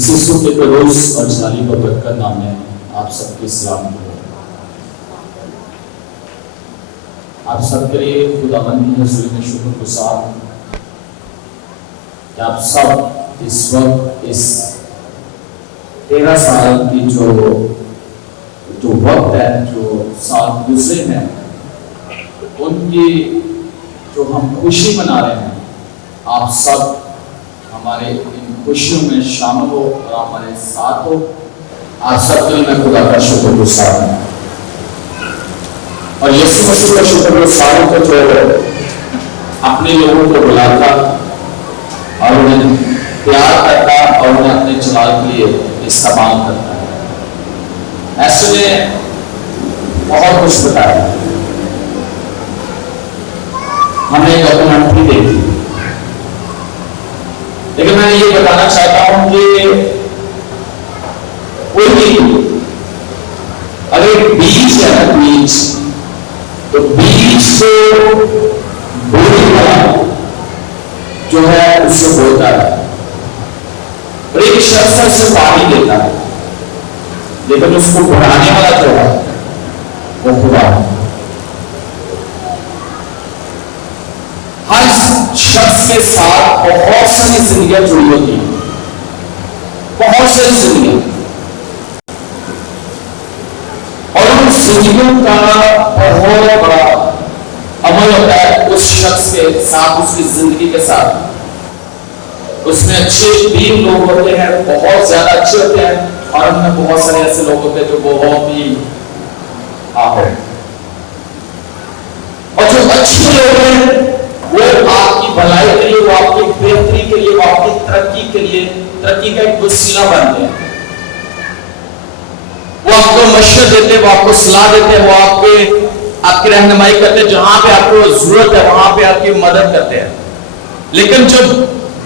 यीशु के रोज और जलाली बरकत का नाम है आप सबके सलाम हो। आप सबके लिए खुदावंद की हज़ूरी में शुक्रगुजार कि आप सब इस वक्त इस 13 साल की जो वक्त है, जो साल गुजरे हैं, उनकी जो हम खुशी मना रहे हैं, आप सब हमारे इन खुशियों में शामिल हो और हमारे साथ हो। आप सबके लिए मैं खुदा का शुक्रगुजार हूं और यीशु मसीह का शुक्रगुजार हूं जो अपने लोगों को बुलाता और उन्हें प्यार करता और उन्हें अपने जलाल के लिए इस्तेमाल करता है। ऐसे में बहुत कुछ बताया, हमें एक डॉक्यूमेंट्री देखी, लेकिन मैं ये बताना चाहता हूं कि कोई अगर बीज है ना, बीज, तो बीज को बोने वाला जो है उससे बोलता है और एक शख्स है उससे पानी देता है, लेकिन उसको बढ़ाने वाला जो है वो खुदा है। हर शख्स के साथ बहुत सारी जिंदगियां जुड़ी होती हैं, बहुत सारी जिंदगियां, और उन जिंदगियों का बहुत बड़ा अमल होता है उस शख्स के साथ, उसकी जिंदगी के साथ। उसमें अच्छे भी लोग होते हैं, बहुत ज्यादा अच्छे होते हैं, और उनमें बहुत सारे ऐसे लोग होते हैं जो बहुत ही आप हैं। और जो अच्छे लोग हैं वो आपकी भलाई के लिए, वो आपकी बेहतरी के लिए, वो आपकी तरक्की के लिए, तरक्की का एक वसीला बनते हैं। वो आपको मशवरा देते हैं, वो आपको सलाह देते हैं, वो आपकी रहनुमाई करते हैं, जहां पे आपको जरूरत है वहां पे आपकी मदद करते हैं। लेकिन जब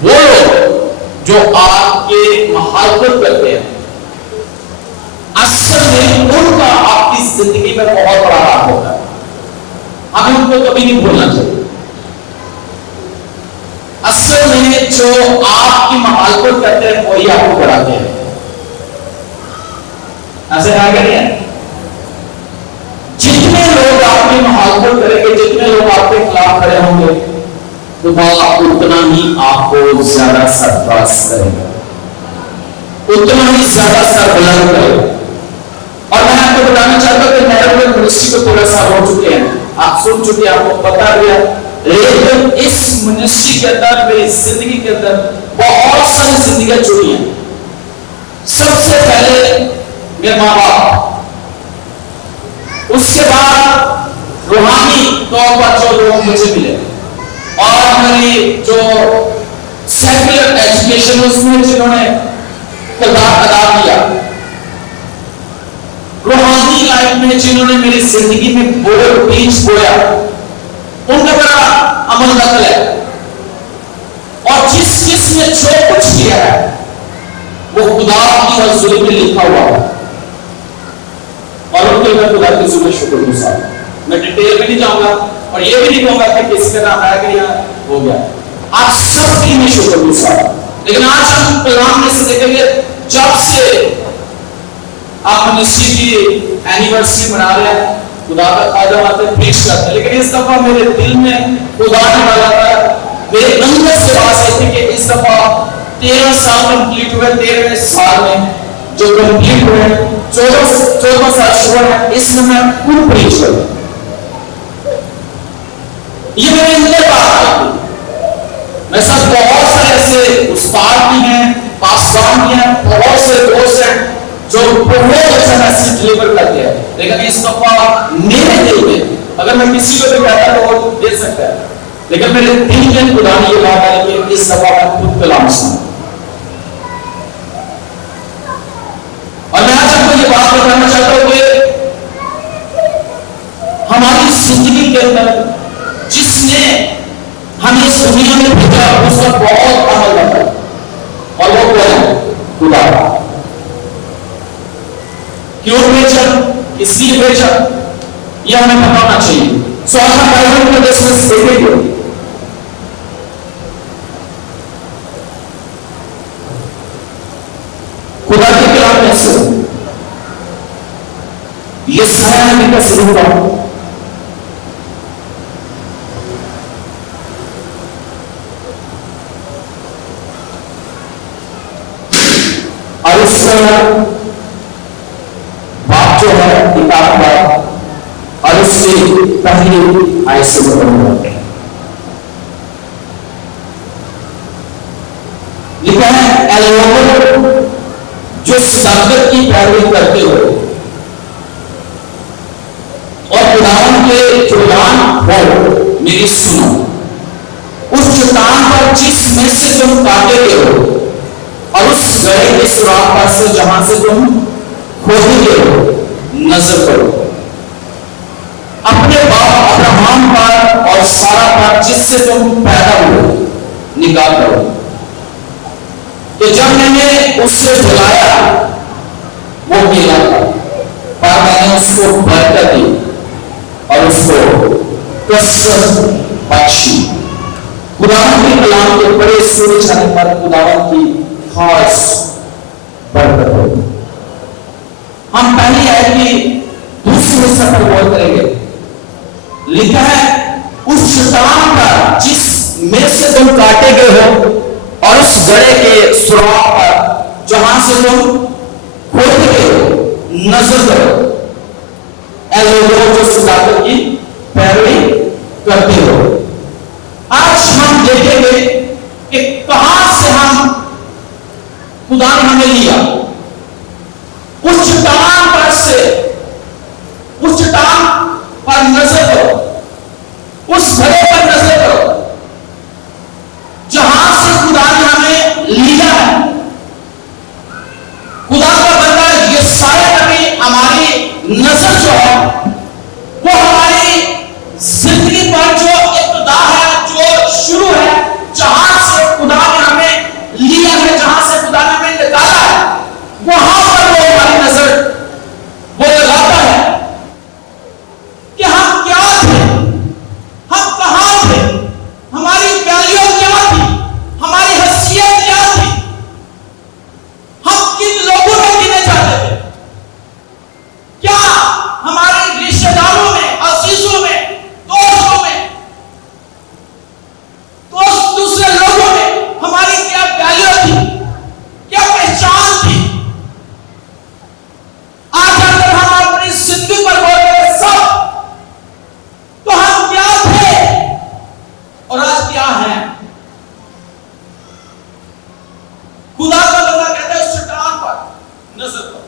वो लोग जो आपके मुखालफत करते हैं, असल में उनका आपकी जिंदगी में बहुत बड़ा हाथ होता है। हमें उनको कभी नहीं भूलना चाहिए। असल में जो आपकी मुखालफत करते हैं वही आपको बढ़ाते हैं। ऐसे है क्या? नहीं है? जितने लोग आपकी मुखालफत करेंगे, जितने लोग आपके खिलाफ खड़े होंगे, तो वो उतना ही आपको ज्यादा सरफराज करेगा, उतना ही ज्यादा सरबलंद करेगा। और मैं आपको बताना चाहता हूं कि मेरे मिनिस्ट्री को 13 साल हो चुके हैं, आप सुन चुके हैं, आपको पता भी है। लेकिन इस मिनिस्ट्री के अंदर, मेरी जिंदगी के अंदर बहुत सारी जिंदगियां जुड़ी हैं। सबसे पहले मेरे माँ बाप, उसके बाद रूहानी तौर पर जो लोग मुझे मिले, और मेरी जो सेक्युलर एजुकेशन उसमें जिन्होंने किरदार अदा किया, रूहानी लाइफ में जिन्होंने मेरी जिंदगी में बीज बोया, उनका बड़ा अमल दखल है। और जिसने जो कुछ किया है वो खुदा की हज़ूरी में लिखा हुआ है, और उनके मैं खुदा की हज़ूरी में शुक्रगुजार। मैं डिटेल में नहीं जाऊंगा और ये भी नहीं कहूंगा कि किसका नाम आया कि यहाँ हो गया, आप सबकी में शुक्रगुजार। लेकिन आज हम पैगाम में से देखेंगे, जब से आप मिनिस्ट्री की एनिवर्सरी मना रहे हैं, खुदा का खादम आते प्रीच करते हैं, लेकिन इस दफा मेरे दिल में खुदा ने डाला था, मेरे अंदर से आवाज आई थी कि इस दफा 13 साल कंप्लीट हुए, 13वें साल में जो कंप्लीट हुए, 14वां साल शुरू है, इसमें मैं खुद प्रीच करूं। ये मेरे अंदर बात थी। मैं सब बहुत सारे ऐसे उस्ताद भी हैं, पासवान भी हैं, बहुत से दोस्त हैं जो बहुत अच्छा मैसेज डिलीवर करते हैं, लेकिन इस दफा मेरे दिल में, अगर मैं किसी को भी कहता तो वो दे सकता है, लेकिन मेरे दिल में खुदा ने ये बात है कि इस दफा मैं खुद कलाम सुना। और मैं आज आपको ये बात बताना चाहता हूं कि हमारी जिंदगी के अंदर जिसने हमें इस दुनिया में भेजा उसका बहुत अमल होता है, और वो कौन है? खुदा। क्यों भेजा, इसलिए भेजा, यह हमें पता होना चाहिए। सो आज हम बाइबल में देखेंगे शुरू करो। और उस बात जो है किताब का, और उससे पहली आयत से करते हैं। लिखा है, ऐ लोगों जो शब्द की पैरवी करते हो और खुदावन के चट्टान हो, मेरी सुनो। उस चट्टान पर जिसमें से तुम काटेगे हो और उस गड्ढे के सुराख पर से जहां से तुम खोदोगे हो, नजर करो। अपने बाप अब्राहम पर और सारा पर जिससे तुम पैदा हुए निगाह करो। कि जब मैंने उससे बुलाया वो मिला था, पर मैंने उसको बरकत दी और उसको कसरत बख्शी। खुदावन के कलाम के बड़े सूर्य छाने पर खुदावन की खास बरकत हो। हम पहली आयत की दूसरे हिस्से पर गौर करेंगे। लिखा है, उस चट्टान पर जिसमें से तुम काटे गए हो और उस गड्ढे के सुराख पर जहां से तुम खोदे गए हो, नजर करो। ऐ लोगों जो सदाकत की पैरवी करते हो। आज हम देखेंगे कि कहां से हम खुदा ने हमें लिया। उस चट्टान पर से, उस चट्टान पर नजर करो, उस घड़े पर नजर करो जहां से खुदा ने हमें लिया है। खुदा का बंदा यशायाह नबी हमारी नजर जो है वो हमारी जिंदगी पर जो इब्तिदा है, जो शुरू है, जहां से खुदा ने हमें लिया है, जहां से खुदा ने हमें निकाला है, वहां पर वो हमारी नजर वो लगाता है कि हम क्या थे, हम कहां थे, हमारी वैल्यू क्या थी, हमारी हैसियत क्या थी, हम किन लोगों में गिने जाते थे, क्या हमारे रिश्तेदारों में, अजीजों में, दोस्तों में, दोस्त दूसरे लोगों में हमारी क्या वैल्यू थी, क्या पहचान थी। आज अगर हम अपनी जिंदगी पर गौर करें सब, तो हम क्या थे और आज क्या हैं। खुदा का बंदा कहता है, उस चट्टान पर नजर करो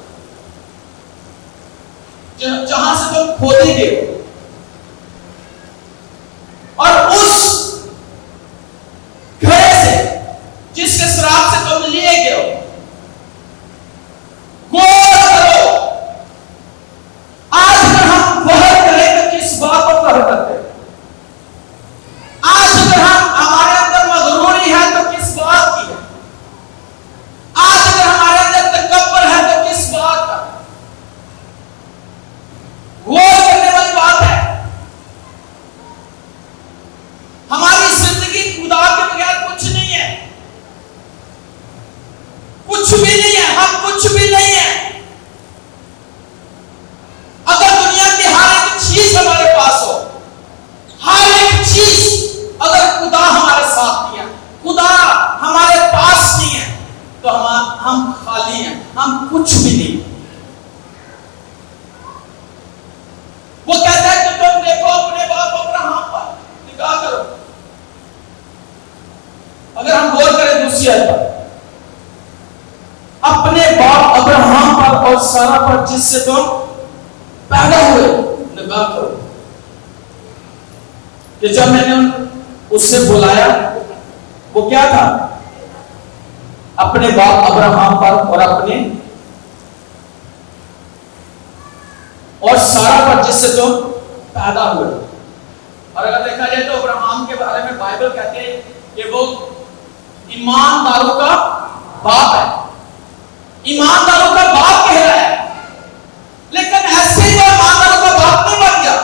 जहां से तुम खोदेगे और उस घड़े से जिसके सुराख से तुम लिए गए हो, गौर करो। आज अगर हम गौर करें तो किस बात पर गौर करते हैं। आज अगर हम हमारे अंदर मगरूरी है तो किस बात की है। आज अगर हमारे अंदर तकब्बुर है तो किस बात का। गौर करने वाली बात है। हमारी जिंदगी खुदा के बगैर कुछ नहीं है, कुछ भी नहीं है, हम कुछ भी नहीं है। अगर दुनिया की हर एक चीज हमारे पास हो, हर एक चीज अगर खुदा हमारे साथ नहीं है, खुदा हमारे पास नहीं है, तो हम खाली हैं, हम कुछ भी नहीं। वो कहता है कि तुम देखो अपने बाप अब्राहम पर निगाह करो। अगर हम गौर करें दूसरी आयत पर, अपने बाप अब्राहम पर और सारा पर जिससे तुम पैदा हुए निगाह करो। कि जब मैंने उससे बुलाया वो क्या था, अपने बाप अब्राहम पर और अपने और सारा पर जिससे तुम पैदा हुए। और अगर देखा जाए तो अब्राहम के बारे में बाइबल कहते हैं कि वो ईमानदारों का बाप है, ईमानदारों का बाप कह रहा है। लेकिन ऐसे ही वो ईमानदारों का बाप नहीं बन गया।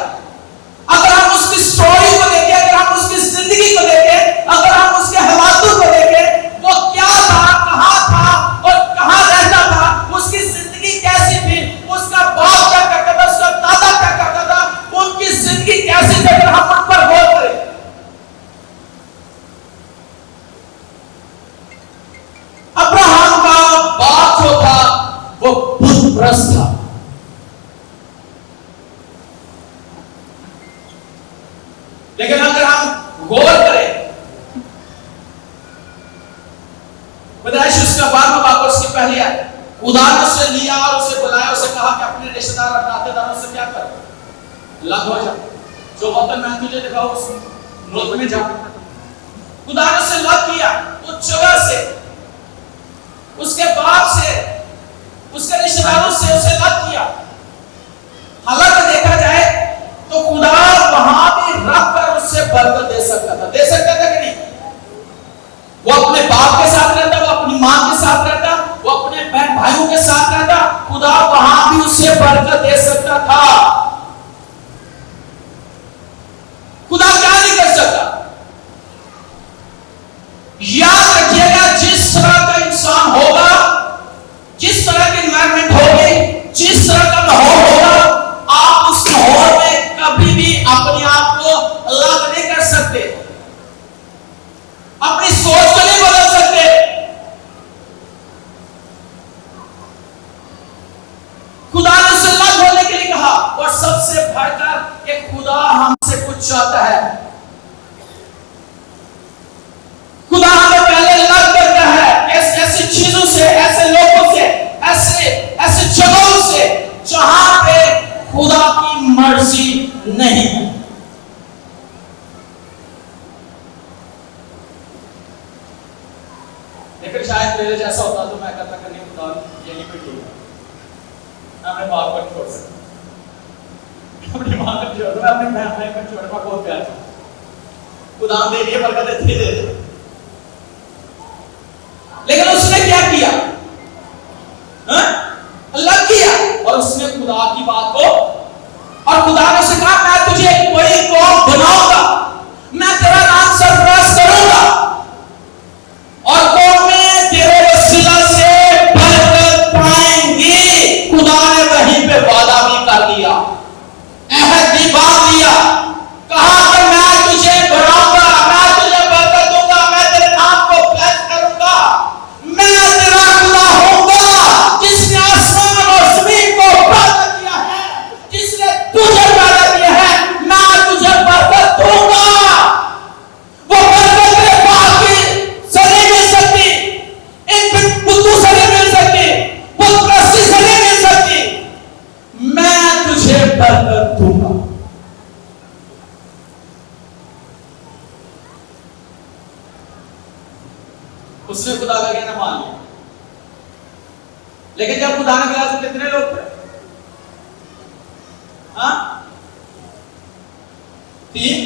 अगर हम उसकी स्टोरी को देखें, अगर हम उसकी जिंदगी को देखें, अगर हम उसके हालातों को देखें, वो क्या था, कहां था और कहां रहता था, उसकी जिंदगी कैसी थी, उसका बाप क्या करता था, उसका दादा क्या करता था, पहली है, खुदा ने उसे लिया और उसे बुलाया, उसे कहा कि अपने रिश्तेदार और नातेदारों से क्या कर, अलग हो जा, जो वतन मैं तुझे दिखाऊं उस मुल्क में जा। खुदा ने उसे अलग किया उस जगह से, उसके बाप से, उसके रिश्तेदारों से उसे अलग किया। हालांकि देखा जाए तो खुदा वहां भी रख कर उससे बरकत दे सकता था कि नहीं? वो अपने बाप के साथ रहता, वो अपनी मां के साथ रहता, वो अपने बहन भाइयों के साथ रहता, खुदा वहां भी उसे बरकत दे सकता था। खुदा क्या नहीं कर सकता? याद रखिएगा, जिस तरह का इंसान होगा, जिस तरह की एनवायरनमेंट होगी, जिस तरह का माहौल होगा, आप उस माहौल में कभी भी अपने आप को अलग नहीं कर सकते, अपनी सोच को नहीं बदल सकते। खुदा ने उसे अलग होने के लिए कहा, और सबसे बढ़कर कि खुदा हमसे कुछ चाहता है। खुदा हमें पहले अलग करता है ऐसी चीजों से, ऐसे लोगों से, ऐसे जगहों से जहां पे खुदा की मर्जी नहीं है। लेकिन शायद मेरे जैसा होता तो मैं कहता कि नहीं, खुदा यही पे ठीक है, मैं अपने बाप को छोड़ सकता, अपनी मां को छोड़, मैं अपने बहन भाई को छोड़, मैं बहुत प्यार करता, खुदा दे दिए बरकत दे दे। लेकिन उसने क्या किया? अलग किया, और उसने खुदा की बात को, और खुदा ने उसे कहा मैं तुझे कोई कौम बनाऊंगा, मैं तेरा नाम सरफराज करूंगा, और कौम में तेरे वसीला से बरकत पाएंगी। खुदा ने वहीं पे वादा भी कर दिया, अहद भी बांध दिया, कहा कि मैं तुझे बढ़ाऊंगा, मैं तुझे बरकत दूंगा, मैं तेरे नाम को ब्लेस करूंगा, मैं तेरा खुदा होऊंगा, जिसने आसमान और जमीन को पैदा किया है, जिसने तुझे पैदा किया है, मैं तुझे बरकत दूंगा। वो बरकत तेरे बाप की से नहीं मिल सकती, इन बुद्धू से नहीं मिल सकती, बुत प्रस्ती से नहीं मिल सकती, मैं तुझे बरकत दूंगा। उसने खुदा का कहना मान लिया। लेकिन जब खुदा ने कहा तो कितने लोग थे? हाँ, 3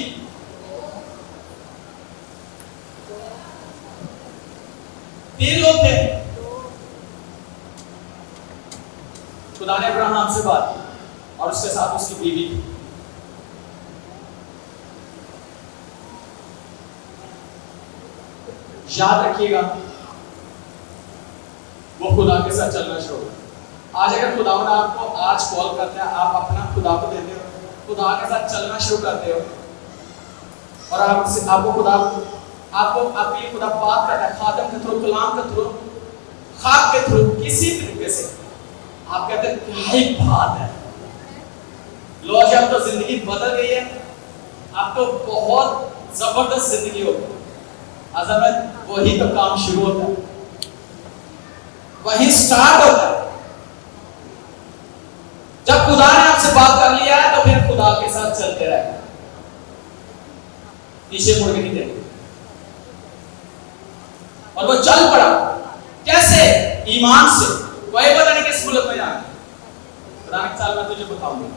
लोग थे। खुदा ने अब्राहम से बात की और उसके साथ उसकी बीवी थी। याद रखिएगा, वो खुदा के साथ चलना शुरू कर। आज अगर खुदा ने आपको आज कॉल करते हैं, आप अपना खुदा को देते हो, खुदा के साथ चलना शुरू करते हो, और आपको खुदा आपके खुदा बात करता है, खादम के थ्रू, कलाम के थ्रू, खाक के थ्रू, किसी तरीके से आप कहते हैं क्या ही बात है, लो अब तो जिंदगी बदल गई है, अब तो बहुत जबरदस्त जिंदगी हो गई। अज़मत वही तो काम शुरू होता है, वही स्टार्ट होता है। जब खुदा ने आपसे बात कर लिया है तो फिर खुदा के साथ चलते रहे, पीछे मुड़ के नहीं देखते। और वो चल पड़ा, कैसे? ईमान से। वही पता नहीं किस मुल्क में जाना, खुदा ने साल मैं तुझे बताऊंगा।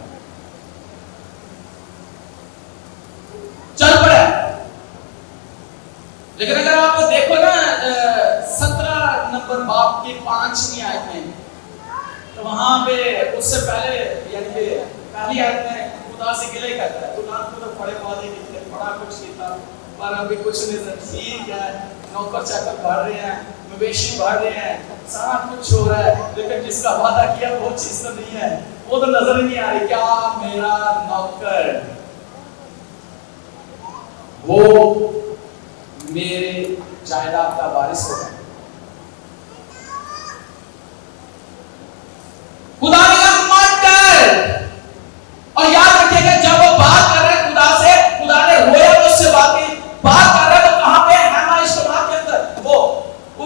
चल पड़ा। लेकिन अगर आप देखो ना 17 नंबर बाब की 5वीं आयत में, तो वहां पे उससे पहले यानी कि पहली आयत में खुदा से गिले करता है, खुदा को तो बड़े वादे किए, बड़ा कुछ किया, पर अभी कुछ नहीं, ठीक है, नौकर चाकर बढ़ रहे हैं, मवेशी बढ़ रहे हैं, सारा कुछ हो रहा है, लेकिन जिसका वादा किया वो चीज तो नहीं है, वो तो नजर ही नहीं आ रही। क्या मेरा नौकर वो मेरे जायदाद का वारिस होगा? खुदा ने कहा मत डर। और याद रखिएगा, जब वो बात कर रहे खुदा से, खुदा ने रोया उससे बात कर रहे, तो कहां पे? हैमा इज्तिमा के अंदर, वो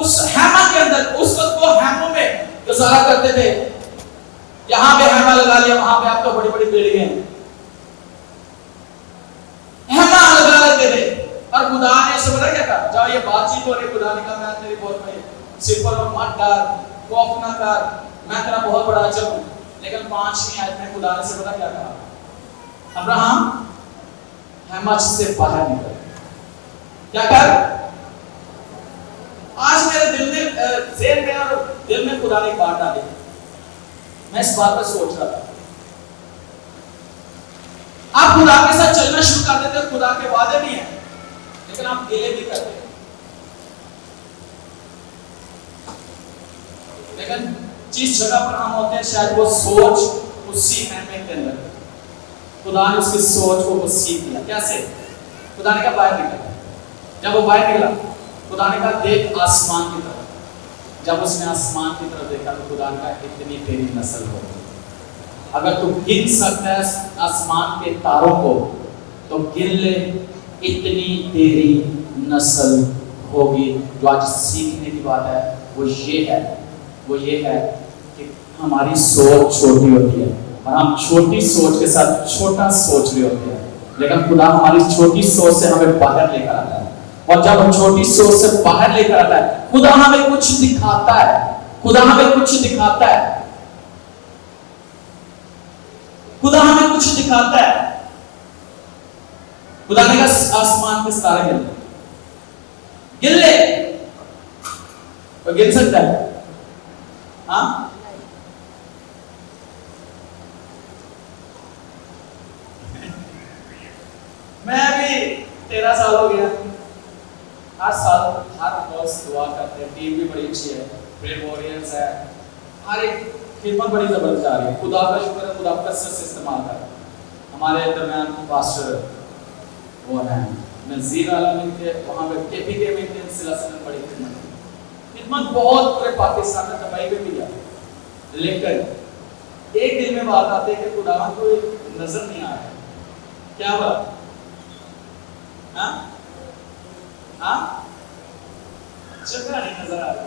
उस हैमा के अंदर, उस वक्त वो हैमों में और खुदा ने से पता क्या कहा, जब ये बातचीत हो रही, खुदा ने कहा मैं तेरी बहुत बड़ी सिर पर मत डर, खौफ ना कर, मैं तेरा बहुत बड़ा अजब हूं। लेकिन 5वीं आयत में खुदा ने से पता क्या कहा, अब्राहम हैमच से बाहर निकल। क्या कर? आज मेरे दिल में ज़हन में और दिल में खुदा ने एक बात डाली, मैं इस बात पर सोच रहा था। आप खुदा के साथ चलना शुरू कर देते हो, खुदा के वादे भी हैं, लेकिन आप गिले भी करते हैं। लेकिन जिस जगह पर हम होते हैं, शायद वो सोच उसी अहमियत के अंदर, खुदा ने उसकी सोच को सीख दिया। कैसे? खुदा ने कहा बाहर निकल। जब वो बाहर निकला, खुदा ने कहा देख आसमान की तरफ। जब उसने आसमान की तरफ देखा तो खुदा ने कहा इतनी तेरी नस्ल होगी। अगर तू गिन सकता है आसमान के तारों को तो गिन ले, इतनी तेरी नस्ल होगी। जो आज सीखने की बात है वो ये है कि हमारी सोच छोटी होती है और हम छोटी सोच के साथ छोटा सोच रहे होते हैं, लेकिन खुदा हमारी छोटी सोच से हमें बाहर लेकर आता है। और जब हम छोटी सोच से बाहर लेकर आता है, खुदा हमें कुछ दिखाता है। खुदा हमें कुछ दिखाता है। खुदा हमें कुछ दिखाता है। खुदा ने कहा आसमान के सितारे गिन ले। तो गिन सकता है? हाँ, मैं भी 13 साल हो गया। हर साल हर रोज दुआ करते हैं, टीम भी बड़ी अच्छी है, प्रेयर वॉरियर्स है, हर एक खिदमत बड़ी जबरदस्त जा रही है। खुदा का शुक्र है, खुदा कसरत से इस्तेमाल कर। हमारे दरमियान पास्टर वो है नज़ीर आलम के, वहाँ पे केपीके में इतने सिलसिले बड़ी खिदमत बहुत पूरे पाकिस्तान में, दुबई में भी है। लेकिन एक दिन में बात आती है कि खुदा को नजर नहीं आ रहा। क्या बात? हाँ हाँ, जगह नहीं नजर आ रहा,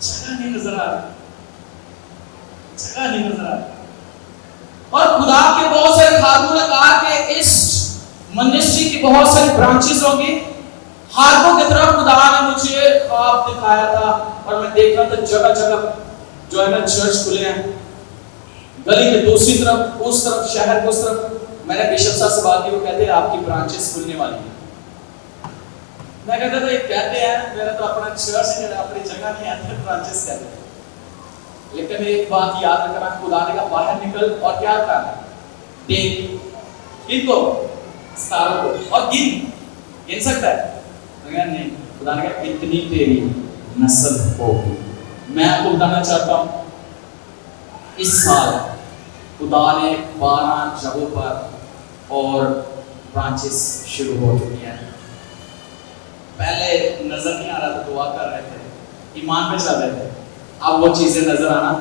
जगह नहीं नजर आ रहा, जगह नहीं नजर आ रहा। और खुदा के बहुत सारे खातून के इस मिनिस्ट्री की बहुत सारी ब्रांचेस होंगी। हाथों की तरफ खुदा ने मुझे ख्वाब दिखाया था और मैं देख रहा था जगह जगह जो है ना चर्च खुले हैं, गली के दूसरी तरफ, उस तरफ, शहर के उस तरफ। मैंने बिशप साहब से बात की, वो कहते हैं आपकी ब्रांचेस खुलने वाली है। मैं कहता था ये कहते हैं, मेरा तो अपना चर्च है, अपनी जगह नहीं है, ब्रांचेस कहते हैं। लेकिन एक बात याद रखना, खुदा ने कहा बाहर निकल और क्या करना, देख इनको सितारों को और गिन सकता है? नहीं। खुदा ने कहा इतनी तेरी नस्ल होगी। मैं आपको बताना चाहता हूं इस साल खुदा ने 12 जगहों पर और ब्रांचेस शुरू हो चुकी हैं। पहले नजर नहीं आ रहा था, दुआ कर रहे थे, ईमान पे चल रहे थे, अब वो चीजें नजर आना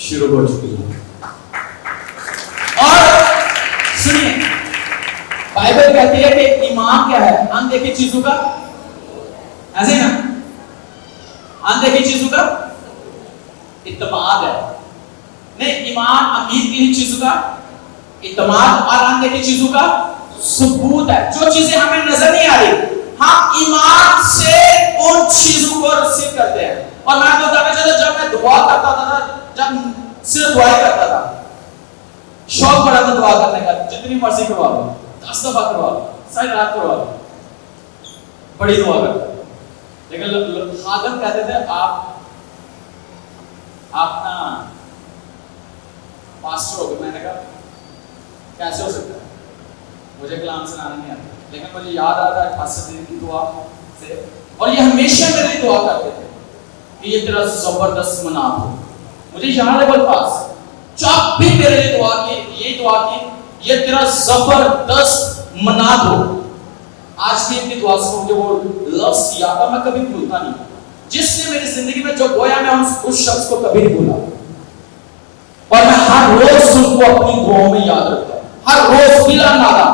शुरू हो चुकी है। और सुनिए, बाइबल कहती है कि ईमान क्या है? अनदेखी चीजों का, ऐसे ना, अनदेखी चीजों का इत्मीनान है। नहीं, ईमान अमीर की चीजों का इत्मीनान और अनदेखी चीजों का सबूत है। जो चीजें हमें नजर नहीं आ रही, हम ईमान से उन चीजों को रिसीव करते हैं। और मैं बताना चाहता हूं, जब मैं दुआ करता था, जब सिर्फ दुआ करता था, शौक बड़ा था दुआ करने का, जितनी मर्जी करवा लो, 10 दफा करवा लो, सारी रात करवा लो, बड़ी दुआ करता। लेकिन खादम कहते थे आप ना पास्टर हो गए। मैंने कहा कैसे हो सकता है, मुझे कलाम सुनाना नहीं आता। लेकिन मुझे याद आता है पास्टर जी की दुआ से, और ये हमेशा मेरे लिए दुआ करते थे कि ये तेरा जबरदस्त मनाब हो। मुझे याद है बल पास जब भी मेरे लिए दुआ की, ये दुआ की, ये तेरा जबरदस्त मनाब हो। आज भी अपनी दुआ से मुझे वो लफ्ज याद है, मैं कभी भूलता नहीं। जिसने मेरी जिंदगी में जो बोया, मैं उस शख्स को कभी नहीं भूला। और मैं हर रोज उनको अपनी दुआओं में याद रखता हूं, हर रोज बिला नारा,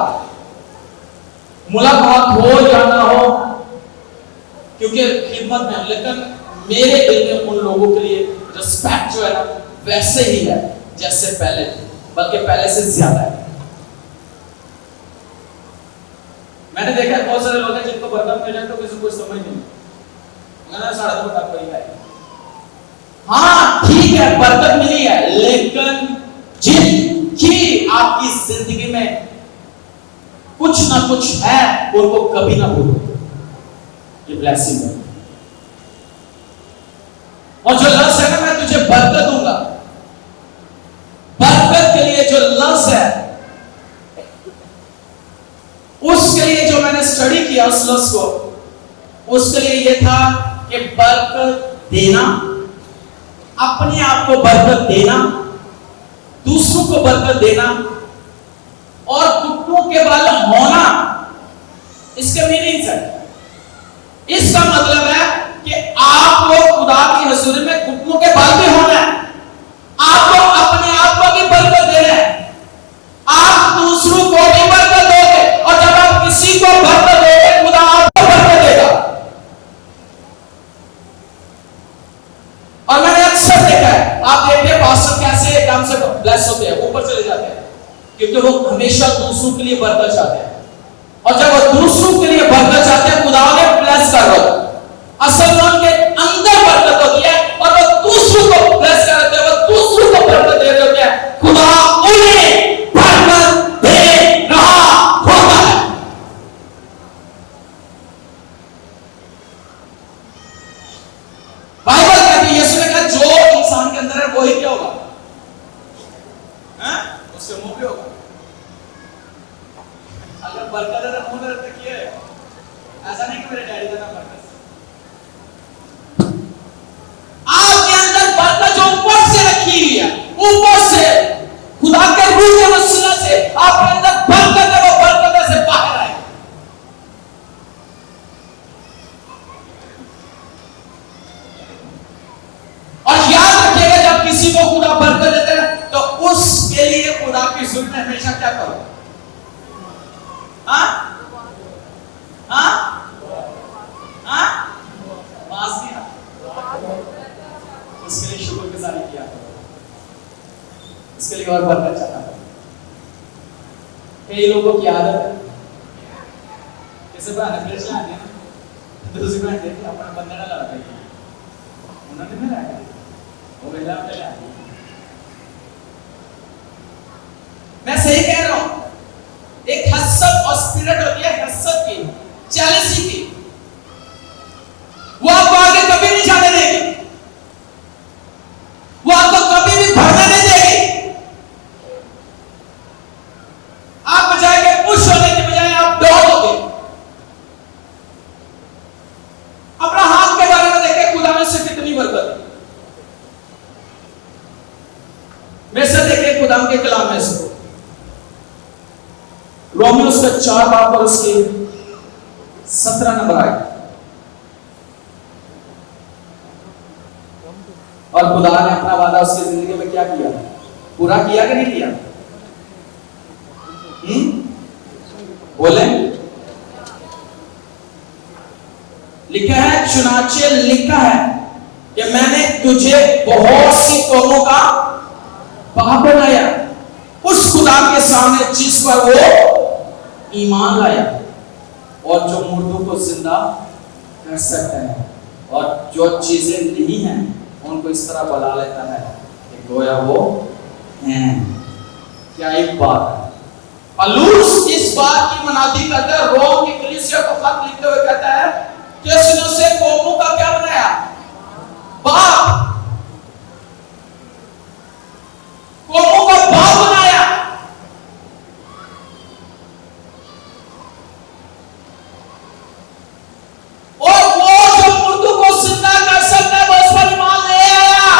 मुलाकात हो या ना हो, क्योंकि खिदमत में। लेकिन मेरे दिल में उन लोगों के लिए रिस्पेक्ट जो है ना वैसे ही है जैसे पहले थे, बल्कि पहले से ज्यादा है। मैंने देखा है बहुत सारे लोग हैं जिनको बर्कत मिल जाए तो किसी को समझ नहीं, मैंने साढ़े दो तक कोई है। हाँ ठीक है बरकत मिली है, लेकिन जिनकी आपकी जिंदगी में कुछ ना कुछ है उनको कभी ना भूलो, ये ब्लेसिंग है। और जो लफ्ज है ना मैं तुझे बरकत दूंगा, बरकत के लिए जो लफ्ज है उसके लिए जो मैंने स्टडी किया उस लफ्ज को, उसके लिए ये था कि बरकत देना, अपने आप को बरकत देना, दूसरों को बरकत देना और घुटनों के बल होना। इसके मीनिंग है, इसका मतलब है कि आपको खुदा की हजूरी में घुटनों के बल भी होना है, आपको अपने आप को भी बरकत देना है, आप दूसरों को भी बरकत दोगे और जब आप किसी को बरकत दोगे खुदा आपको बरकत देगा। और मैंने अक्सर देखा है, आप देखिए पास्टर कैसे एकदम से ब्लेस होते हैं, ऊपर चले जाते हैं, क्योंकि वो हमेशा दूसरों के लिए बरकत चाहते हैं। और जब वो दूसरों के लिए बरकत चाहते हैं खुदा ने ब्लेस कर रहा है, असल में उनके अंदर बरकत होती है और वो दूसरों को ब्लेस करते हैं, वो दूसरों को बरकत दे रहे होते हैं, खुदा उन्हें बरकत दे रहा होता है। बाइबल कहती है, यीशु ने कहा जो इंसान के अंदर है वही क्या होगा, उसके मुंह पे होगा। अगर बरकत है तो मुंह में रखिए, ऐसा नहीं कि मेरे डैडी का नाम बरकत। आपके अंदर बरकत जो ऊपर से रखी हुई है, ऊपर से खुदा के रूह के वसीला से आपके अंदर बरकत है, वो बरकत से बाहर आए। और याद रखिएगा जब किसी को खुदा बरकत देते हैं तो उसके लिए खुदा की जुल्म में हमेशा क्या करो, हाँ हाँ हाँ मास दिया, उसके लिए शुक्रगुजारी किया करो, इसके लिए और बरकत चाहता है। कई लोगों की आदत है कैसे बना फ्रेश लाने दूसरी बात देखिए अपना बंदा ना लगा देंगे, उन्होंने मेरा है वो महिला में लगा। मैं सही कह रहा हूं, एक हसद और स्पिरिट होती है हसद की, जेलसी की, वो आपको आगे कभी नहीं जाने देगी, वो आपको कभी भी बढ़ने नहीं देगी। आप बजाय के पुश होने के बजाय आप डाउन होगे। अपना हाथ के बारे में देखें, खुदा में से कितनी बरकत है, में से देखें खुदा के कलाम में से रोमियो उसका 4 बाब और उसके 17 नंबर आए। और खुदा ने अपना वादा उसकी जिंदगी में क्या किया, पूरा किया कि नहीं किया? बोले लिखा है, चुनाचे लिखा है कि मैंने तुझे बहुत सी कौमों का बाप बनाया, उस खुदा के सामने जिस पर वो ईमान लाया और जो मुर्दों को जिंदा कर सकता है और जो चीजें नहीं हैं उनको इस तरह बुला लेता है कि गोया वो हैं। क्या एक बात है। पौलुस इस बात की मनादी करता है, रोम की कलीसिया को खत लिखते हुए कहता है कि उसने उसे कौमों का क्या बनाया, बाप, कौमों का बाप बनाया। और वो जो मुर्दों को जिंदा कर सकता है वो इस पर ईमान ले आया।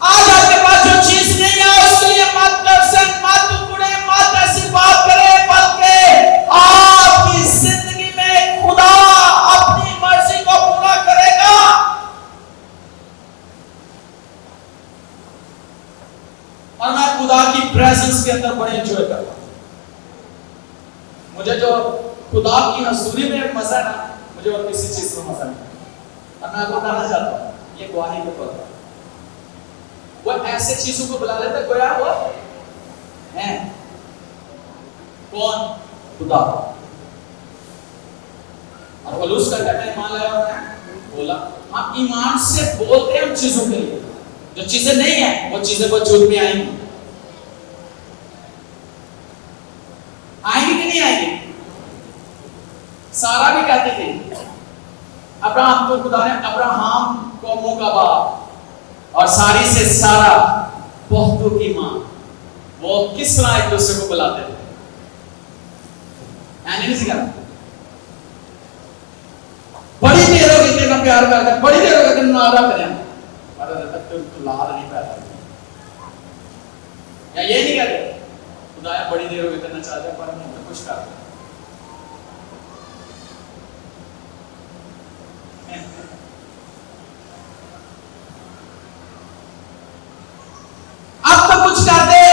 आज आपके पास जो चीज नहीं है उसके लिए मत दर्शन, मत टुकड़े, मत ऐसी बात करे, बल्कि आपकी जिंदगी में खुदा अपनी मर्जी को पूरा करेगा। और मैं खुदा की प्रेजेंस के अंदर बड़े एंजॉय करता हूं। मुझे जो खुदा की हजूरी में मजा ना, मुझे और किसी चीज में मजा नहीं। और मैं आपको कहना चाहता हूं, ये गवाही के तौर पर वो ऐसे चीजों को बुला लेते गोया वो है। कौन? खुदा। और पौलुस का कहना ईमान लाया हुआ है, बोला हम ईमान से बोलते हैं उन चीजों के लिए, जो चीजें नहीं है वो चीजें वजूद में आएंगी। आएंगी कि नहीं आएंगी? सारा भी कहती थी, अब्राहम को खुदा ने अब्राहम कौमों का बाप और सारी से सारा बहुतों की मां, वो किस तरह एक दूसरे को बुलाते थे? नहीं सिखा, बड़ी देर हो गई तेरा प्यार करता, बड़ी देर हो गई तेरा नारा करें, पर तक तो लाल नहीं पैदा या ये नहीं कहते खुदाया बड़ी देर हो गई करना चाहते पर मैं कुछ कर। अब तो कुछ कर दे,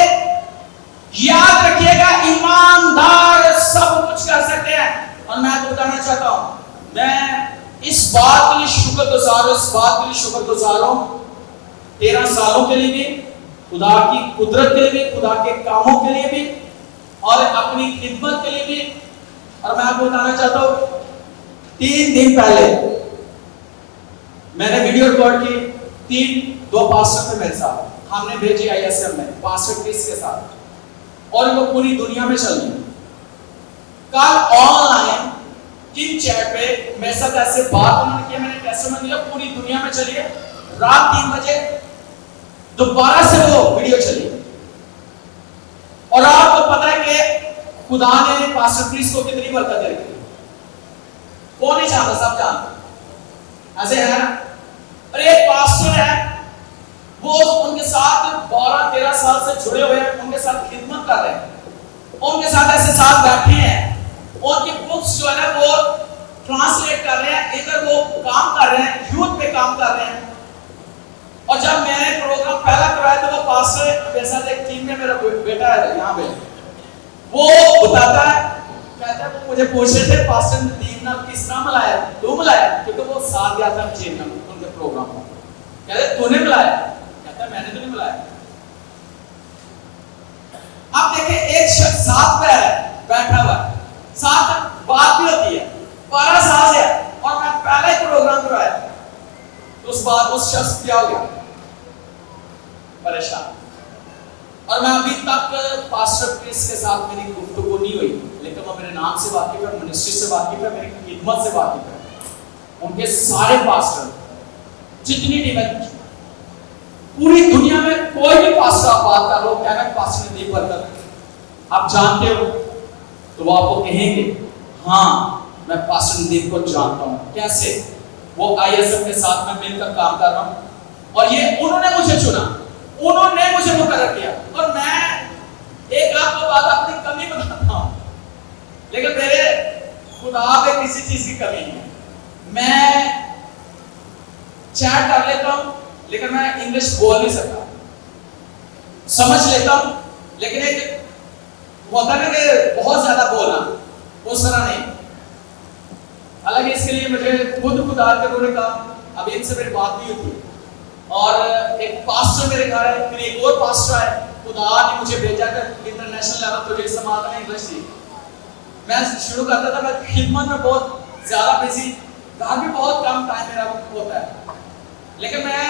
याद रखिएगा ईमानदार सब कुछ कर सकते हैं। और मैं तो बताना चाहता हूं, मैं इस बात के लिए शुक्रगुजार हूं 13 सालों के लिए भी, खुदा की कुदरत के लिए भी, खुदा के कामों के लिए भी और अपनी खिदमत के लिए भी। और मैं आपको बताना चाहता हूं 3 दिन पहले मैंने वीडियो रिकॉर्ड की 2 पास्टर थे मेरे साथ, हमने भेजी आईएसएम में पास्टर क्रिस के साथ और वो पूरी दुनिया में चल रही। कल ऑनलाइन टीम चैट पे मेरे साथ ऐसे बात उन्होंने किया, मैंने टेस्टिमनी दिया, पूरी दुनिया में चली है। रात 3 बजे दोबारा से वो वीडियो चली और आपको पता है कि खुदा ने पास्टर क्रिस को कितनी बरकत दी। कौन नहीं चाहता, सब जानते ऐसे है ना। और एक पास्टर है, वो उनके साथ 12-13 साल से जुड़े हुए हैं, उनके साथ खिदमत कर रहे हैं, उनके साथ ऐसे साथ बैठे हैं, उनकी बुक्स जो है ना वो ट्रांसलेट कर रहे हैं, इधर वो काम कर रहे हैं, यूथ पे काम कर रहे हैं। और जब मैंने प्रोग्राम पहला कराया तो वो पास्टर मेरे साथ एक टीम में मेरा बेटा है यहाँ पे, वो बताता है, कहता है वो मुझे पूछ रहे थे पास्टर ने टीम नाम किस तरह मिलाया, तू मिलाया, क्योंकि वो साथ गया था टीम में उनके प्रोग्राम में। कहते तूने मिलाया, कहता मैंने तो नहीं मिलाया। अब देखिए एक शख्स साथ पे है, बैठा हुआ है, साथ बात भी होती है, 12 साल से, और मैं पहले ही प्रोग्राम कराया तो उस बात उस शख्स क्या हो गया, परेशान। और मैं अभी तक पास्टर क्रिस के साथ मेरी गुफ्तगू नहीं हुई, लेकिन वो मेरे नाम से वाकिफ है, मिनिस्ट्री से वाकिफ है, मेरी खिदमत से वाकिफ है। उनके सारे पास्टर जितनी टीम है पूरी दुनिया में, कोई भी पास्टर आप बात कर लो, क्या मैं पास्टर ने दी बरकत आप जानते हो, तो वो आपको कहेंगे हाँ मैं पास्टर नदीप को जानता हूं। कैसे? वो आईएसएम के साथ में मिलकर काम कर रहा हूं और ये उन्होंने मुझे चुना, उन्होंने मुझे मुकर्रर किया। और मैं एक आपको बात अपनी कमी बताता हूं, लेकिन मेरे खुदा पे किसी चीज की कमी नहीं है। मैं चैट कर लेता हूं, लेकिन मैं इंग्लिश बोल नहीं सकता, समझ लेता हूं, लेकिन एक होता है कि बहुत ज्यादा बोलना, उस तरह नहीं। हालांकि इसके लिए मुझे खुद खुदा के रोने का, अभी इनसे मेरी बात नहीं हुई थी, और एक पास्टर मेरे घर है, फिर एक और पास्टर है, खुदा ने मुझे भेजा कर इंटरनेशनल लेवल प्रोजेक्ट संभालना है इंग्लिश की। मैं शुरू करता था, मैं खिदमत में बहुत ज्यादा बिजी, घर भी बहुत कम टाइम मेरा होता है, लेकिन मैं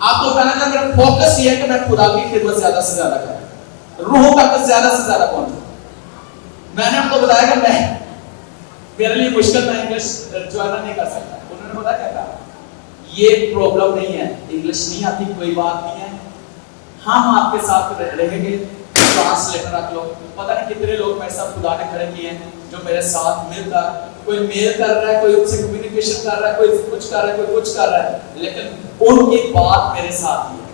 आपको कहना चाहता हूं मेरा फोकस ये है कि मैं खुदा की खिदमत ज्यादा से ज्यादा करूं, रूह तक ज्यादा से ज्यादा पहुंचूं। मैंने आपको बताया कि मैं मेरे लिए मुश्किल मैं इंग्लिश जो है ना नहीं कर सकता। उन्होंने बताया क्या कहा, ये प्रॉब्लम नहीं है, इंग्लिश नहीं आती कोई बात नहीं है, हम आपके साथ रहेंगे, ट्रांसलेटर रख लो। पता नहीं कितने लोग मेरे साथ खुदा ने खड़े किए हैं जो मेरे साथ मिलकर, कोई मेल कर रहा है, कोई उनसे कम्युनिकेशन कर रहा है, कोई कुछ कर रहा है, कोई कुछ कर रहा है, लेकिन उनकी बात मेरे साथ ही है,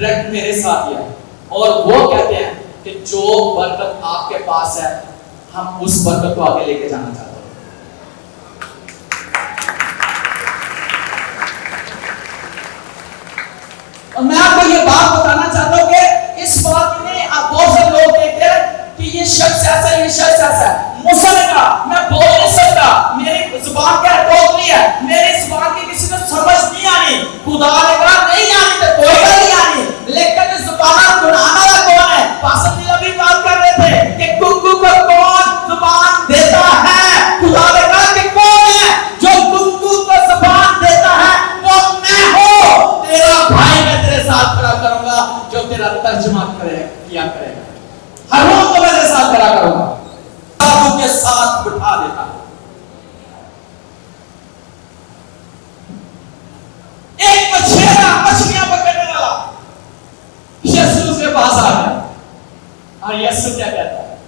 डायरेक्ट मेरे साथ ही है। और वो कहते हैं कि जो बरकत आपके पास है हम उस बरकत को आगे लेके जाना चाहते हैं। और मैं आपको ये बात बताना चाहता हूं कि इस बात में आप बहुत से लोग कहते हैं कि ये शख्स ऐसा है, ये शख्स ऐसा है। मूसा ने कहा मैं बोल नहीं सकता, मेरी जुबान क्या टोकरी है, मेरी जुबान की किसी को समझ नहीं आनी। खुदा ने कहा नहीं आनी तो कोई बात नहीं आनी, लेकिन जुबान गुनाह वाला कौन है? पास्टर जी अभी बात कर रहे थे कि किया करेगा। हर रोज तो मेरे साथ करा करूंगा, साधु के साथ बिठा देता। एक मछेरा मछलियां पकड़ने वाला यीशु के पास आ गया और यीशु क्या कहता है,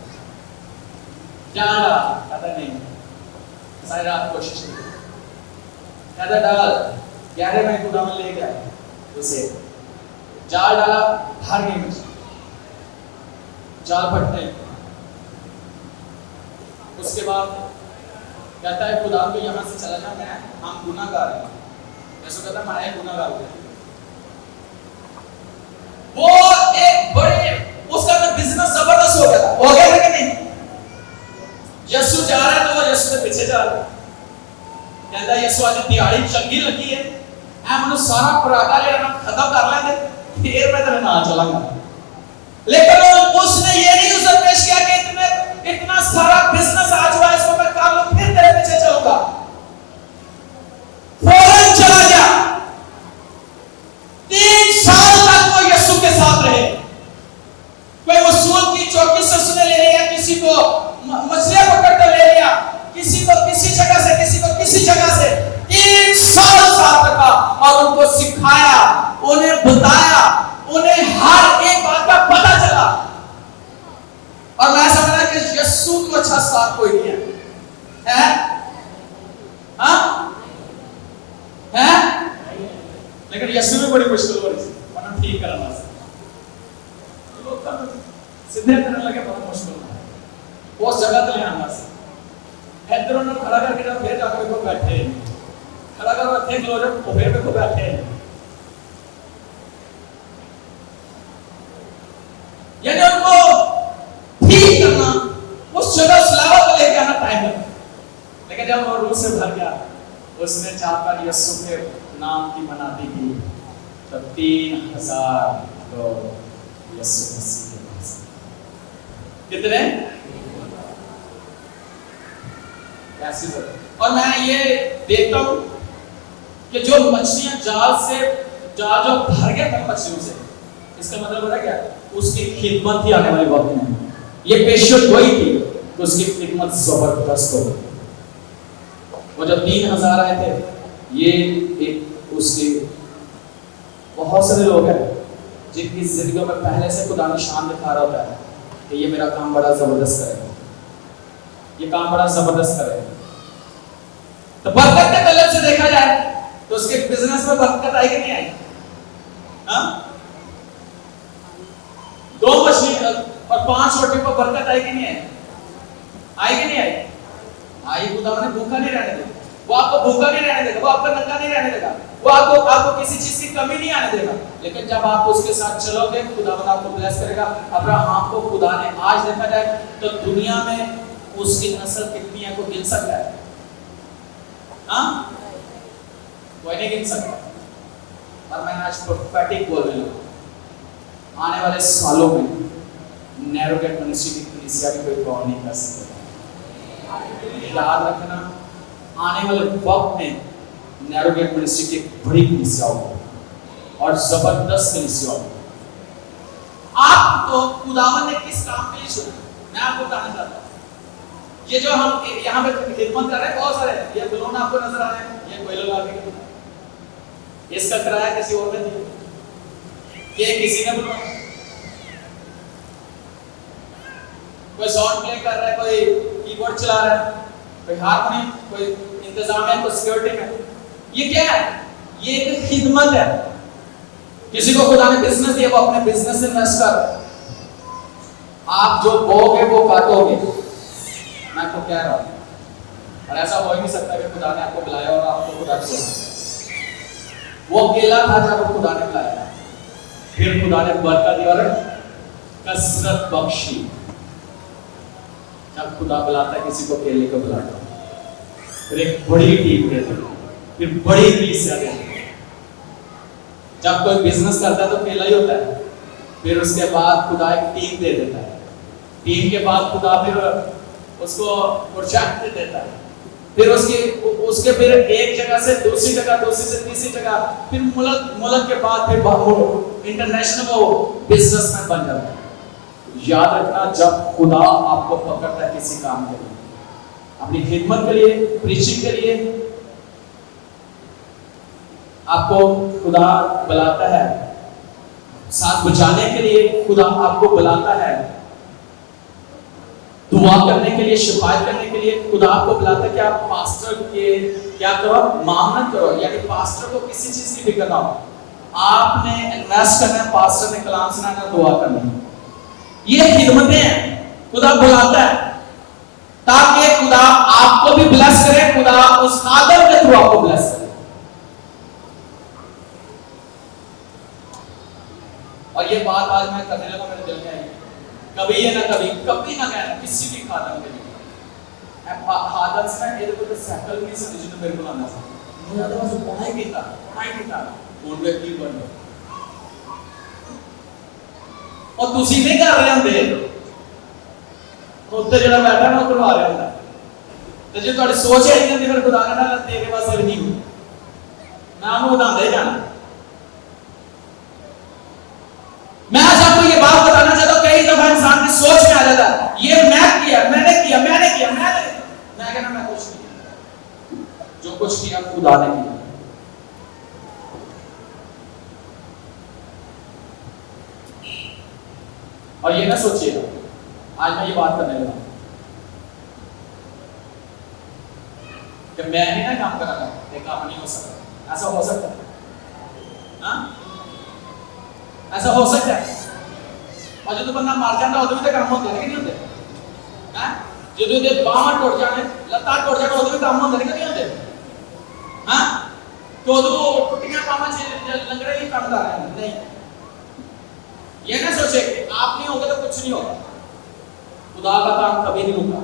जाना कहता नहीं, सारी रात कोशिश की, कहता डाल, गहरे में खुदावन ले गया उसे, जाल डाला, भर गई मछली, जाल फटने। उसके बाद कहता है खुदावन को यहां से चला जा, हम गुनाहगार हैं। यीशु कहता है मैं गुनाहगार हूं। वो एक बड़े, उसका तो बिजनेस जबरदस्त हो गया, हो गया कि नहीं? यीशु जा रहा है तो वो यीशु के पीछे जा रहा है, कहता है यीशु आज दिहाड़ी चंगी लगी है, मैंने सारा पराठा लेना खत्म कर लेंगे, फिर मैं तेरे नाल चलाऊंगा। लेकिन उसने ये नहीं उसे पेश किया कि इतना सारा बिजनेस आज हुआ, इसको मैं कर लूं फिर तेरे पीछे चलूंगा। फौरन चला गया। 3 साल तक वो यीशु के साथ रहे। कोई वसूल की चौकी से उसने ले लिया, किसी को मछलियां पकड़ कर ले लिया, किसी को किसी जगह से, किसी को किसी जगह से। 3 साल साथ रखा और उनको सिखाया, उन्हें बताया, उन्हें हर एक बात का पता चला। और मैं समझा कि यीशु को अच्छा साथ कोई नहीं है, है? लेकिन यीशु में बड़ी मुश्किल हो रही थी, वरना ठीक करना सीधे करने लगे, बहुत मुश्किल है उस जगह तक ले आना से। इधर उन्होंने खड़ा करके जब फिर जाकर देखो बैठे, खड़ा कर थे क्लोजर को फिर देखो बैठे, यानी उनको ठीक करना, उस जगह उस लेवल पे लेके आना टाइम लगा। लेकिन जब वो रूह से भर गया, उसने चाहकर यीशु के नाम की मनाती की, तब 3000 लोग यीशु मसीह के पास। कितने? ऐसी जगह। और मैं ये देखता हूं कि जो मछलियां जाल जो भर गया था मछलियों से, इसका मतलब होता क्या? उसकी खिदमत थी आने वाले वक्त में। ये पेशेंट वही थी तो उसकी खिदमत जबरदस्त हो गई। वो जब 3000 आए थे, ये एक उसके बहुत सारे लोग हैं जिनकी जिंदगी में पहले से खुदा निशान दिखा रहा होता है कि ये मेरा काम बड़ा जबरदस्त करेगा, ये काम बड़ा जबरदस्त करेगा। तो बरकत के तलब से देखा जाए तो उसके बिजनेस में बरकत आई कि नहीं आई? हाँ? 2 मछली और 5 रोटी पर बरकत आई कि नहीं आई? आई कि नहीं आई? आई। खुदा ने भूखा नहीं रहने देगा, वो आपको भूखा नहीं रहने देगा, वो आपको नंगा नहीं रहने देगा, वो आपको किसी चीज की कमी नहीं आने देगा। लेकिन जब आप उसके साथ चलोगे, खुदा आपको ब्लेस करेगा। अब्राहम को खुदा ने, आज देखा जाए तो दुनिया में उसकी नस्ल कितनी है को गिन सकता है? हाँ? कोई नहीं गिन सकता। और मैं आज प्रोफेटिक बोल रहा हूं, आने वाले सालों में नैरोगेट मिनिस्ट्री की कलीसिया भी कोई गौर नहीं कर सकता। याद रखना, आने वाले वक्त में नैरोगेट मिनिस्ट्री की बड़ी कलीसिया होगी और जबरदस्त कलीसिया होगी। आपको खुदावन ने किस काम के लिए चुना, मैं आपको बताना चाहता हूं। ये जो हम यहाँ पे खिदमत कर रहे हैं, बहुत सारे हैं, ये बलून आपको नजर आ रहे हैं, ये कोई लोग आगे, इसका किराया किसी और ने दिया, ये किसी ने बनवाया, कोई साउंड प्ले कर रहा है, कोई कीबोर्ड चला रहा है, कोई हारमोनियम, कोई इंतजाम है, कोई सिक्योरिटी में। ये क्या है? ये एक खिदमत है। किसी को खुदा ने बिजनेस दिया, वो अपने बिजनेस में इन्वेस्ट कर। आप जो बोगे वो काटोगे, मैं आपको कह रहा हूं। और ऐसा हो ही नहीं सकता कि खुदा ने आपको बुलाया और आपको खुदा छोड़ा। वो अकेला था जब खुदा ने बुलाया, फिर खुदा ने बरकत दी और कसरत बख्शी। जब खुदा बुलाता है किसी को, अकेले को बुलाता है, फिर एक बड़ी टीम देता है, फिर बड़ी कलीसिया देता है। जब कोई बिजनेस करता है तो अकेला ही होता है, फिर उसके बाद खुदा एक टीम दे देता है, टीम के बाद खुदा फिर उसको प्रोजेक्ट दे देता है, फिर उसके फिर एक जगह से दूसरी जगह, दूसरी से तीसरी जगह, फिर मुल्क के बाद फिर इंटरनेशनल वो बिजनेसमैन बन जाता है। याद रखना, जब खुदा आपको पकड़ता है किसी काम के लिए, अपनी खिदमत के लिए, प्रीचिंग के लिए, आपको खुदा बुलाता है, साथ बचाने के लिए खुदा आपको बुलाता है, दुआ करने के लिए, शिफायत करने के लिए खुदा आपको बुलाता है कि आप पास्टर के क्या करो, मामनत करो, यानी पास्टर को किसी चीज की फिक्र ना हो, आपने इन्वेस्ट करना है, पास्टर ने कलाम सुनाना, दुआ करनी है। ये खिदमतें हैं, खुदा बुलाता है ताकि खुदा आपको भी ब्लेस करे, खुदा उस खादम के थ्रू आपको ब्लेस करे। और ये बात आज मैं करने लगा, मेरे दिल में आई, कभी ये ना कभी ना कहना किसी भी खादम के लिए खादम से ना ਇਹਦੇ ਕੋਲ ਸਾਈਕਲ ਨਹੀਂ ਸੀ ਜਿਹਨੂੰ ਮੇਰੇ ਕੋਲ ਆਣਾ ਸੀ, ਮੈਂ ਤਾਂ ਬਸ ਪੜਾਈ ਕੀਤਾ ਹੁਣ ਵੇ ਕੀ ਬਣ ਗਿਆ, और ਤੁਸੀਂ ਨਹੀਂ ਕਰ ਰਹੇ ਹੁੰਦੇ, ਉੱਤੇ ਜਿਹੜਾ ਬੈਠਾ ਨਾ ਉਹ ਕਰਵਾ ਰਿਹਾ ਹੁੰਦਾ, ਤੇ ਜੇ ਤੁਹਾਡੀ ਸੋਚ ਹੈ ਕਿ ਫਿਰ ਖੁਦਾ ਕਹਿੰਦਾ ਤੇਰੇ ਵਾਸਤੇ ਨਹੀਂ ਹੋ, ਨਾ ਨੂੰ ਵਧਾਉਂਦੇ ਜਾਣਾ। मैं आज आपको ये बात बताना चाहता हूं, कई दफा इंसान की सोच में आ जाता है ये मैं किया, मैंने कहना मैं कुछ नहीं किया, जो कुछ किया खुदा ने किया। और ये ना सोचिएगा, आज मैं ये बात करने लगा कि मैं ही ना काम करा, ये काम नहीं हो सकता, ऐसा हो सकता है? हाँ, ऐसा हो सकता है? और जो बंदा मर जाता उदों भी तो काम होते नहीं होते हैं, जो दे बाਹਾਂ टूट जाने, लत्तां टूट जाने उदों भी काम होते नहीं होते, हाँ, तो उदों टुटियां बाਹਾਂ से लंगड़े ही काम कर रहे हैं, नहीं। ये ना सोचे आप नहीं होगा तो कुछ नहीं होगा, खुदा का काम कभी नहीं रुका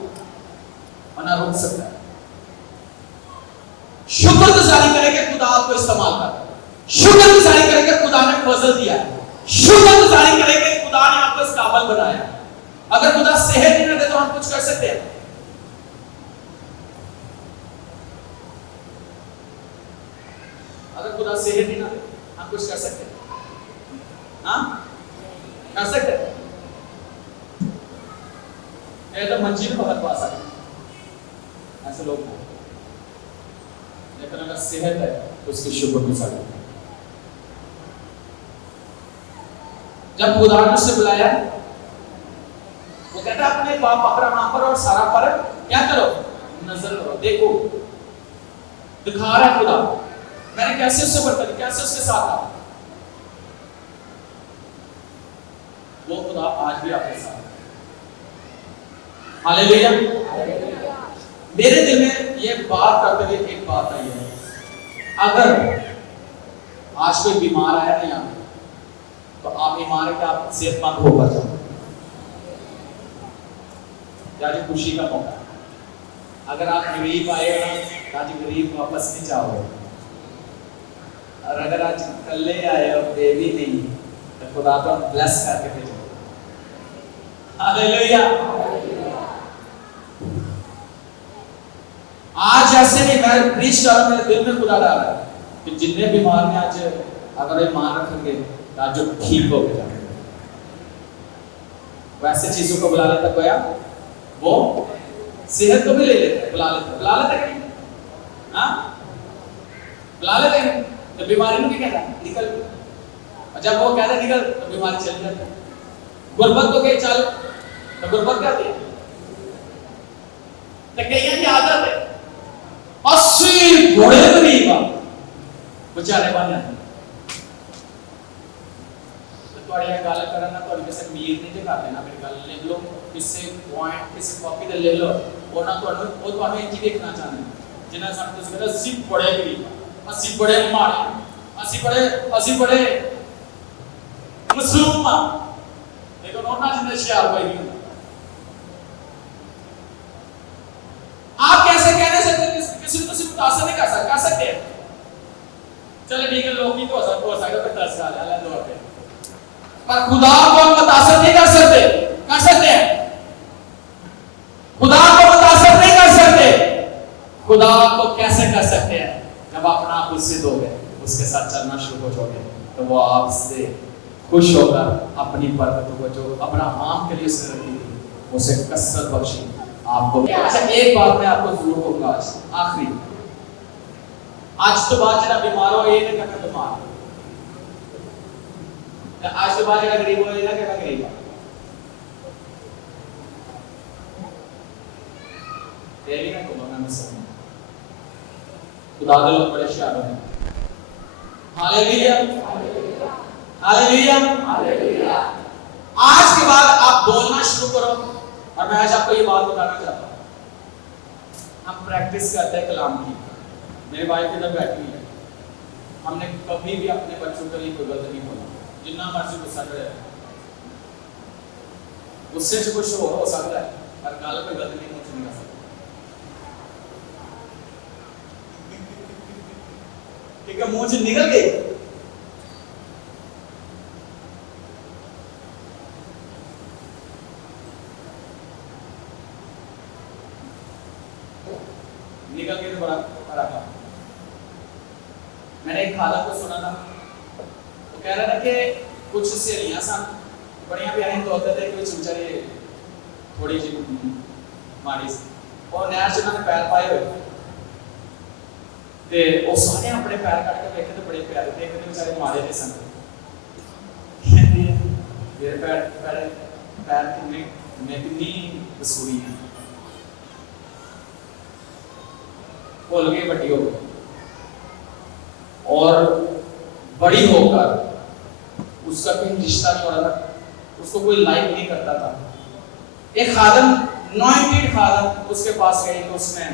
और ना रुक सकता है। शुक्रगुजारी करेंगे खुदा आपको इस्तेमाल कर, शुक्रगुजारी करेंगे खुदा ने फजल दिया है, शुक्रगुजारी करेंगे खुदा ने आपको इस काबिल बनाया। अगर खुदा सेहत ही ना दे तो हम कुछ कर सकते हैं? अगर खुदा सेहत ही ना दे हम कुछ कर सकते हैं? हाँ, कर सकते हैं। ये तो मंजिल बहुत पास आ गई, ऐसे लोग, लेकिन अगर सेहत है तो उसकी शुक्रगुजारी। जब खुदा ने उसे बुलाया, वो कहता अपने बाप अब्राहम पर और सारा पर क्या करो, नजर करो, देखो, दिखा रहा है खुदा मैंने कैसे उससे बर्ताव, कैसे उसके साथ था। वो खुदा आज भी आपके साथ है। हालेलुया। मेरे दिल में ये बात करते हुए एक बात आई है, अगर आज कोई बीमार आया ना यहाँ तो आप बीमार है कि आप सेहतमंद होकर जाओ, आज खुशी का मौका। अगर आप गरीब आए हो आज गरीब वापस नहीं जाओगे, और अगर आज कल्ले आए हो बेबी नहीं तो खुदा तो ब्लेस करके भेजो। हालेलुया। आज ऐसे नहीं, मैं प्रीच कर रहा हूं, मेरे दिल में खुदा डाल रहा है कि जितने बीमार हैं आज अगर ये मान रखेंगे तो आज जो ठीक हो गए जाएंगे। वैसे चीजों को बुला लेता कोई, वो सेहत को भी ले लेते, बुला लेते कि नहीं? हाँ, बुला लेते हैं तो बीमारी में क्या कहता है निकल, और जब वो कहता है निकल तो बीमारी चल जाती है। गुर्बत को कहे चल तो गुर्बत कहती है, तो कईयों की आदत है 80 घोड़े गरीब बेचारे बन जाते। गल करना तो किसी मीर नहीं दिखा देना, मेरी गल लिख लो, किसी पॉइंट किसी कॉपी ते लिख लो, और ना तो इंज देखना चाहते हैं जिन्हें सानू तुसीं कहंदे असीं बड़े गरीब, असीं बड़े माड़े, असीं बड़े मसलूम आ, लेकिन उन्हां जिन्ने शयार कोई नहीं होंदा। आप कैसे कहने सकते किसी को तुसीं मुतासर नहीं कर सकते हैं? चलो ठीक है, लोग ही तो हो सकता है 10 साल अलग दौर पे, पर खुदा को मुतासर नहीं कर सकते हैं। खुदा को मुतासर नहीं कर सकते। खुदा को कैसे कर सकते हैं? जब अपना आप उससे दोगे, उसके साथ चलना शुरू हो जाओगे तो वो आपसे खुश होकर अपनी बरकतों को जो अब्राहम के लिए उसने रखी थी उसे कसरत बख्शी आपको। अच्छा एक बात मैं आपको जरूर कहूंगा आखिरी, आज तो बाद जरा बीमार हो ये ना कहना बीमार, आज तो बाद जरा गरीब हो ये ना कहना गरीब, तेरी ना को मैं समझ खुदा के लोग बड़े शान हैं। Hallelujah hallelujah hallelujah. आज के बाद आप बोलना शुरू करो और मैं आज आपको ये बात बताना चाहता हूं। हम प्रैक्टिस करते हैं कलाम की, मेरे वाइफ इधर बैठी है, हमने कभी भी अपने बच्चों के लिए कोई गलत नहीं बोला, जितना मर्जी गुस्सा करे, गुस्से से कुछ हो सकता है पर गाल पे गलत नहीं मुझे नहीं कर सकता। ठीक है, मुंह से निकल गई निकल के तो बड़ा बड़ा था। मैंने एक खाला को सुना था, वो कह रहा था कि कुछ सहेलियां सन बड़िया प्यारी तोड़ते थे कि बेचारे थोड़ी सी माड़ी सी और नहर च उन्होंने पैर पाए हुए ते वो सारे अपने पैर कट के देखे तो बड़े प्यारे थे, एक बेचारे मारे थे सन, मेरे पैर पैर पैर कितनी कसूरी है, भूल गई बड़ी हो गई और बड़ी होकर उसका कोई रिश्ता नहीं हो रहा था, उसको कोई लाइक नहीं करता था। एक खादम नॉइंटेड खादम उसके पास गई तो उसने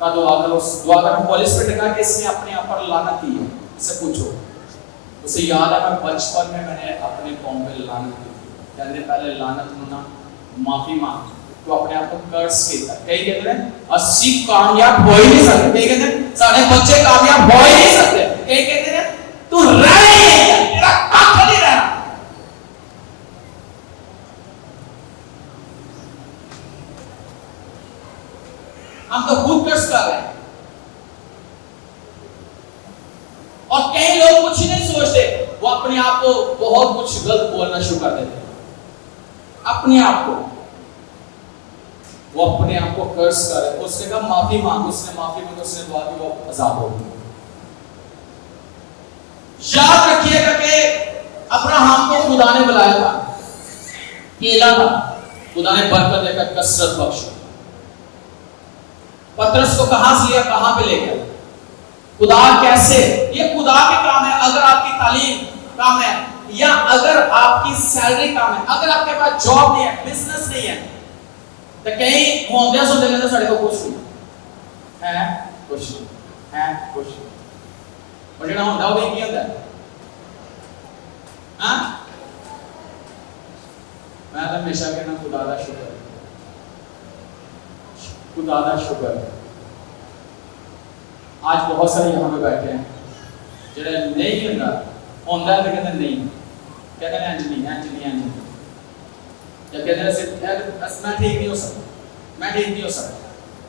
का दुआ कर, उस दुआ कर पुलिस पे टका कि इसने अपने आप पर लानत की है, इससे पूछो। उसे याद है मैं बचपन में मैंने अपने कौम पे लानत की थी, कहने पहले लानत होना माफी मांग तो अपने आप को कर्स किया। कई कहते हैं 80 कामयाब हो ही नहीं सकते, कई कहते हैं सारे बच्चे कामयाब हो ही नहीं सकते, कई कहते हैं तू रह ही नहीं, तेरा काम नहीं रहना। हम तो खुद कर्स कर रहे हैं और कई लोग कुछ नहीं सोचते, वो अपने आप को बहुत कुछ गलत बोलना शुरू कर देते, अपने आप को वो अपने आप को कर्स कर रहे। उसने कहा माफी मांग, उसने माफी मांगी, उसने दुआ की, वो आजाद हो गया। याद रखिएगा कि अब्राहम को खुदा ने बुलाया था, केला था, खुदा ने बरकत देकर कसरत बख्शी। पतरस को कहां से लिया, कहां पे ले गया, खुदा कैसे, ये खुदा के काम है। अगर आपकी तालीम काम है या अगर आपकी सैलरी काम है, अगर आपके पास जॉब नहीं है, बिजनेस नहीं है, तो कई होंदे सुनते ने तो साडे को कुछ नहीं है, कुछ है कुछ और जेड़ा होंदा वो भी की होंदा हां। मैं तो हमेशा कहना खुदा दा शुक्र, खुदा दा शुक्र। आज बहुत सारे यहां पे बैठे हैं जेड़ा नहीं होंदा होंदा तो कहते नहीं, कहते हैं अंजनी जब कहते हैं सिर्फ मैं ठीक नहीं हो सकता, मैं ठीक नहीं हो सकता,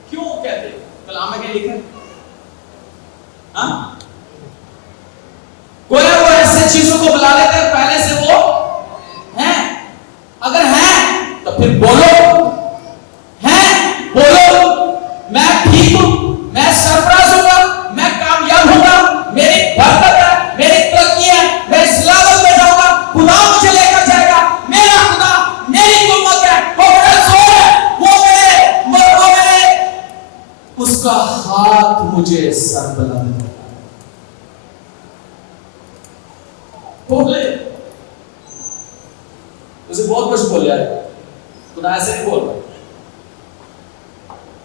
क्यों कहते कलाम में क्या लिखा है? हाँ, कोई वो ऐसे चीजों को बुला लेते हैं पहले से वो हैं, अगर हैं तो फिर बोलो, हैं बोलो, मैं ठीक हूं, मैं सरफराज होगा, मैं कामयाब होगा, मेरी बरकत है, मेरी तरक्की है, मैं इस लेवल पे जाऊंगा, खुदा मुझे लेकर जाएगा, मेरा खुदा मेरी कुव्वत है, वो मेरा जोर है, वो मेरे उसका हाथ मुझे सर बुलंद बोले, उसे बहुत कुछ बोल रहा है, खुदा ऐसे नहीं बोल रहा,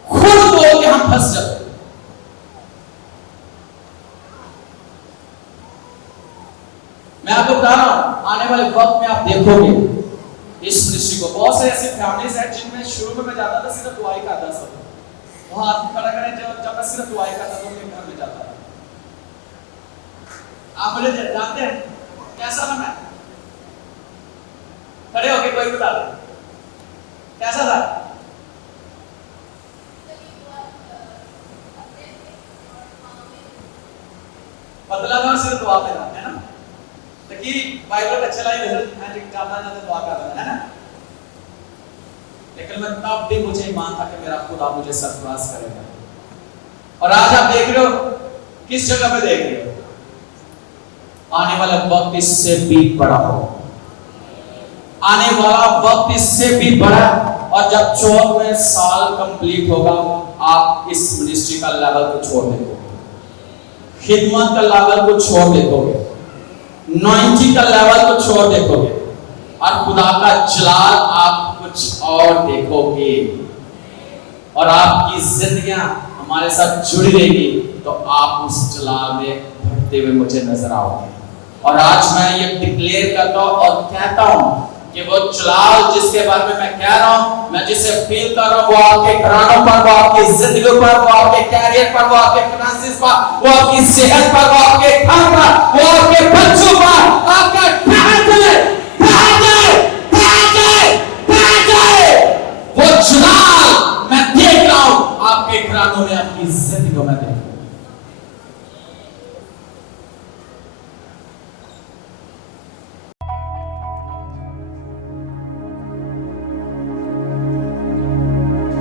खुद बोल के हम फंस जाते। मैं आपको बता रहा हूं आने वाले वक्त में आप देखोगे इस मिनिस्ट्री को, बहुत से ऐसे फैमिलीज हैं जिनमें शुरू में मैं जाता था सिर्फ दुआई करता था, वहां हाथ खड़ा करें जब मैं सिर्फ दुआई करता था उनके घर में जाता था। आप मुझे जानते हैं कैसा था मैं, खड़े होके कोई बता दे कैसा था? पतला था सिर्फ दुआ पे था, है ना? कि बाइबल लेकिन मैं तब भी मुझे ईमान था कि मेरा खुदा मुझे सरफराज करेगा। और आज आप देख रहे हो किस जगह पे देख रहे हो, आने वाला वक्त इससे भी बड़ा हो, आने वाला वक्त इससे भी बड़ा। और जब 14वें साल कंप्लीट होगा, आप इस मिनिस्ट्री का लेवल को छोड़ देंगे, खिदमत का लेवल को छोड़ देखोगे, नॉइंटिंग का लेवल को छोड़ देखोगे, और खुदा का जलाल आप कुछ और देखोगे, और आपकी जिंदगियां हमारे साथ जुड़ी रहेगी, तो आप उस जलाल में बढ़ते हुए मुझे नजर आओगे। और आज मैं ये डिक्लेयर करता हूं और कहता हूं कि वो जलाल जिसके बारे में मैं कह रहा हूं, मैं जिसे फील कर रहा हूं, वो आपके घरानों पर, वो आपकी जिंदगी पर, वो आपके कैरियर पर, वो आपके फाइनेंसेस पर, वो आपकी सेहत पर, वो आपके घर पर, वो आपके बच्चों पर, आपका वो जलाल मैं देख रहा हूं आपके घरानों में, आपकी जिंदगी में देख रहा हूं।